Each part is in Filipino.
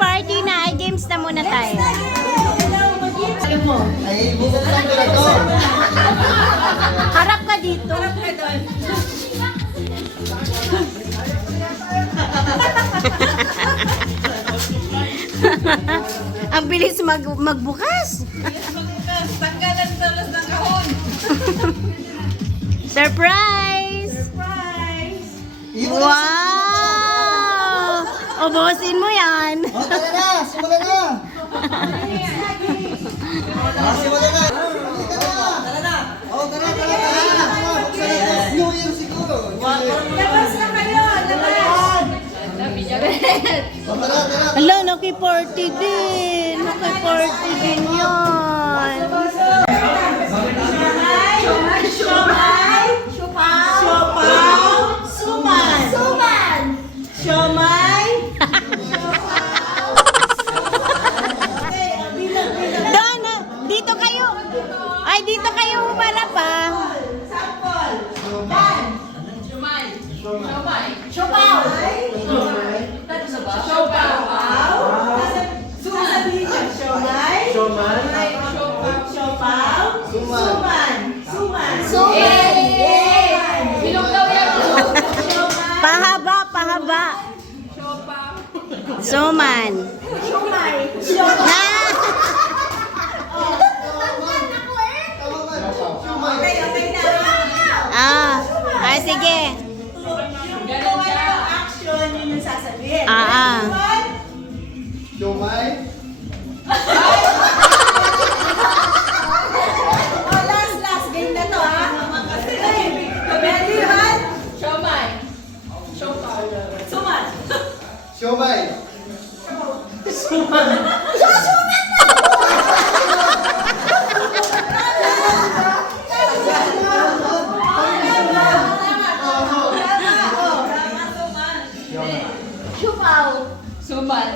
Party na. Ay, games na muna tayo. Ay, bukod lang ko na to. Harap ka dito. Ang bilis magbukas. Tanggalan talas ng kahon. Surprise! Surprise! Wow! Ubusin mo yan. Oh, tara na! Simulan na! Simulan na! Tara na! Oh, tara! Buksan na! New Year siguro! Labas na kayo! Labas! Oh, tara! Hala, naki-40 din. Naki-40 din yan. Siomay! Siopaw! Suman! Siomay! Doon, dito kayo. Ay, dito kayo humarap ah. Sampol! Dan! Siomay! Siopaw! Siopaw! Sasabihin niyo, siomay? Siopaw! Suman! Pahaba. Suman. Okay na. Sige. Kung ano yung action, yun yung sasabihin. Siomay? Oh, last. Game na to, ha? Ready, one? Siomay? Ready, one, two. Siopaw? Siomay?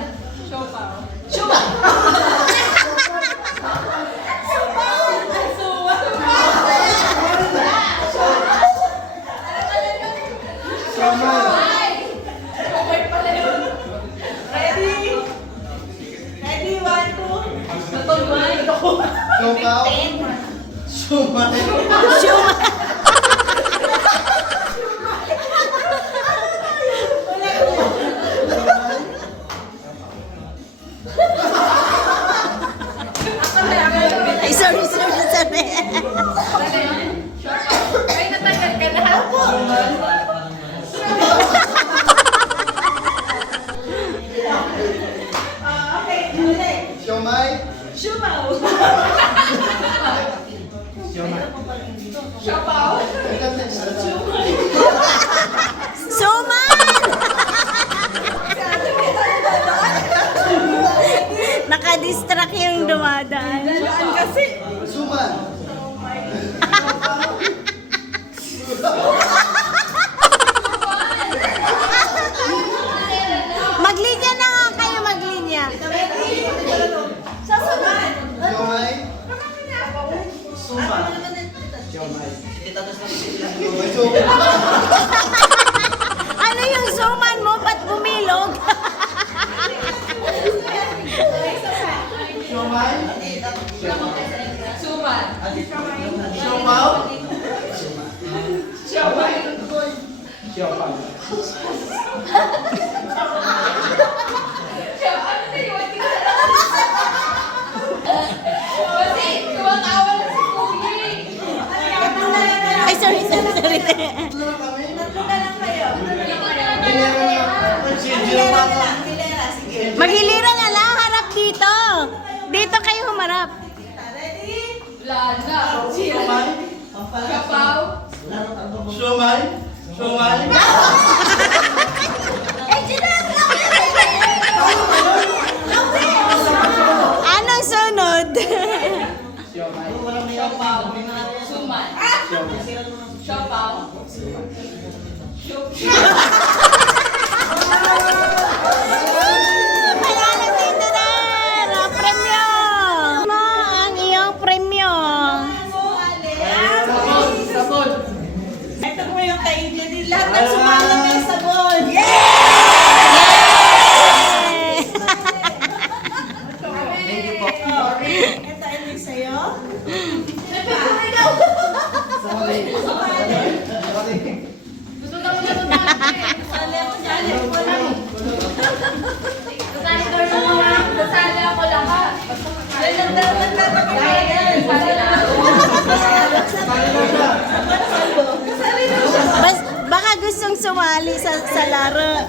Ay, sorry. Okay, ulit. Siomay? Siopaw. Suman! Nakadistract yung dumadaan. Suman? Maglinya na nga kayo, maglinya. Sasabihin. Siomay? Ano yung suman mo? Ba't bumilog? Siomay? Siopaw. Ay, sorry. Tatlo na lang kayo. Hilera, sige. Maghilira na lang, harap dito. Dito kayo humarap. Ready? Siomay? Siomay? Eh, Panalo si Injiner! Ang premyo! Mo ang iyong premyo. Ito mo yung kay Jenny. Lahat ng sumala may sabon. Ito ay sa'yo. Sali ako dyan. Dasali ako lahat. Baka gustong sumali sa laro.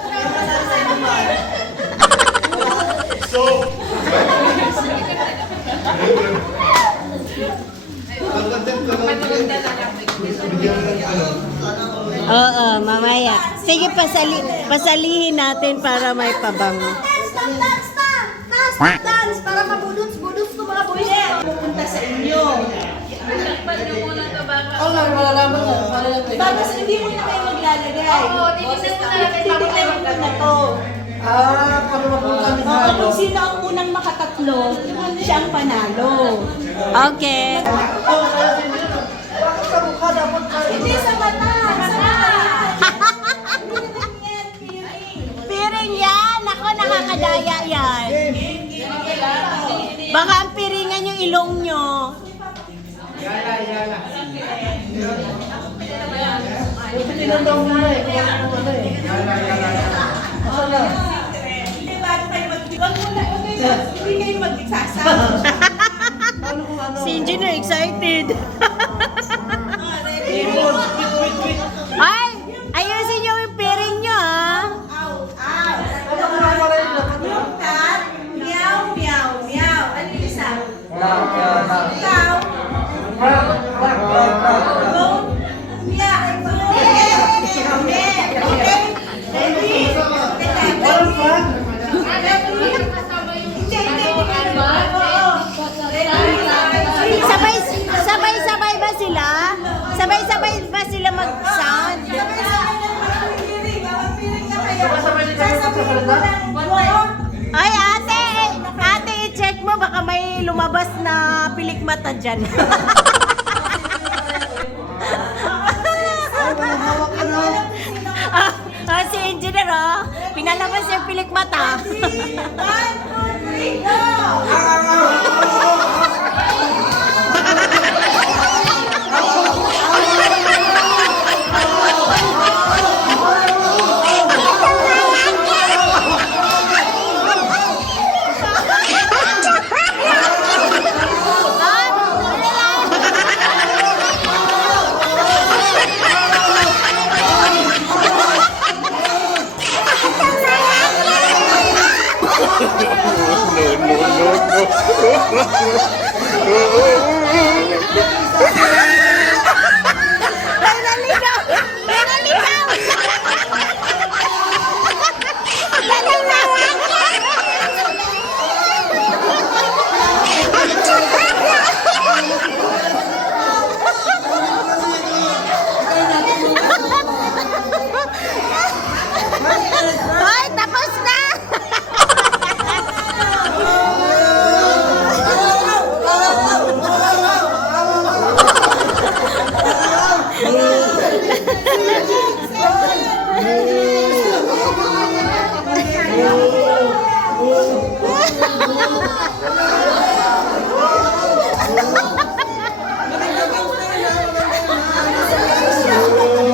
Oo, mamaya. Sige, pasalihin natin para may pabango. Dance para mabudots-budots ko mga buyer. Pupunta sa inyo. Pag niyo muna ito baka. Tapos hindi mo na kayo maglalagay. Oo, titignan mo na natin Titignan mo na to. Oo, kung sino ang unang makatatlo, siya ang panalo. Okay. Hindi sa mata, sa mata. Piring yan! Ako, nakakadaya yan. Baka ang piringan yung ilong nyo. Hindi bago kayo mag-wag muna, hindi kayo mag-sasama. Si Engineer excited. Ay! Ayusin nyo yung piring nyo, ha? Yung cat, meow, meow, meow. Ano yung isa? Ikaw. Go. Meow. Okay. Ready? Sabay-sabay ba sila? Sabay-sabay ba sila mag-sound? Ay, ate, i-check mo. Baka may lumabas na pilikmata dyan. Si Engineer, pinalabas yung pilikmata. 1, 2, 3, go! May naligaw! May naligaw! Hoy, tapos na!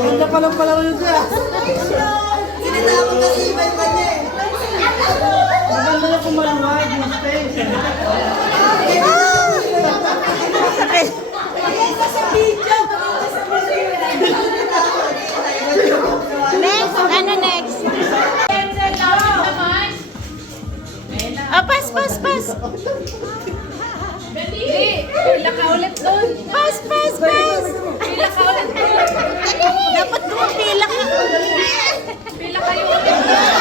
Ganda pa lang pala yun siya. Sinatapon kasi iba-iba niya eh. Maganda na kung maluwag yung space. Maganda sa video. Maganda sa video. Next? Ano next? Pas. Pila ka ulit doon. Pas. Pila ka ulit doon. Dapat dumapila ka. Pila kayo ulit doon.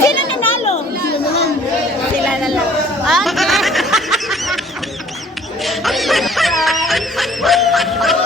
Sino nanalo? Sila na lang. Okay.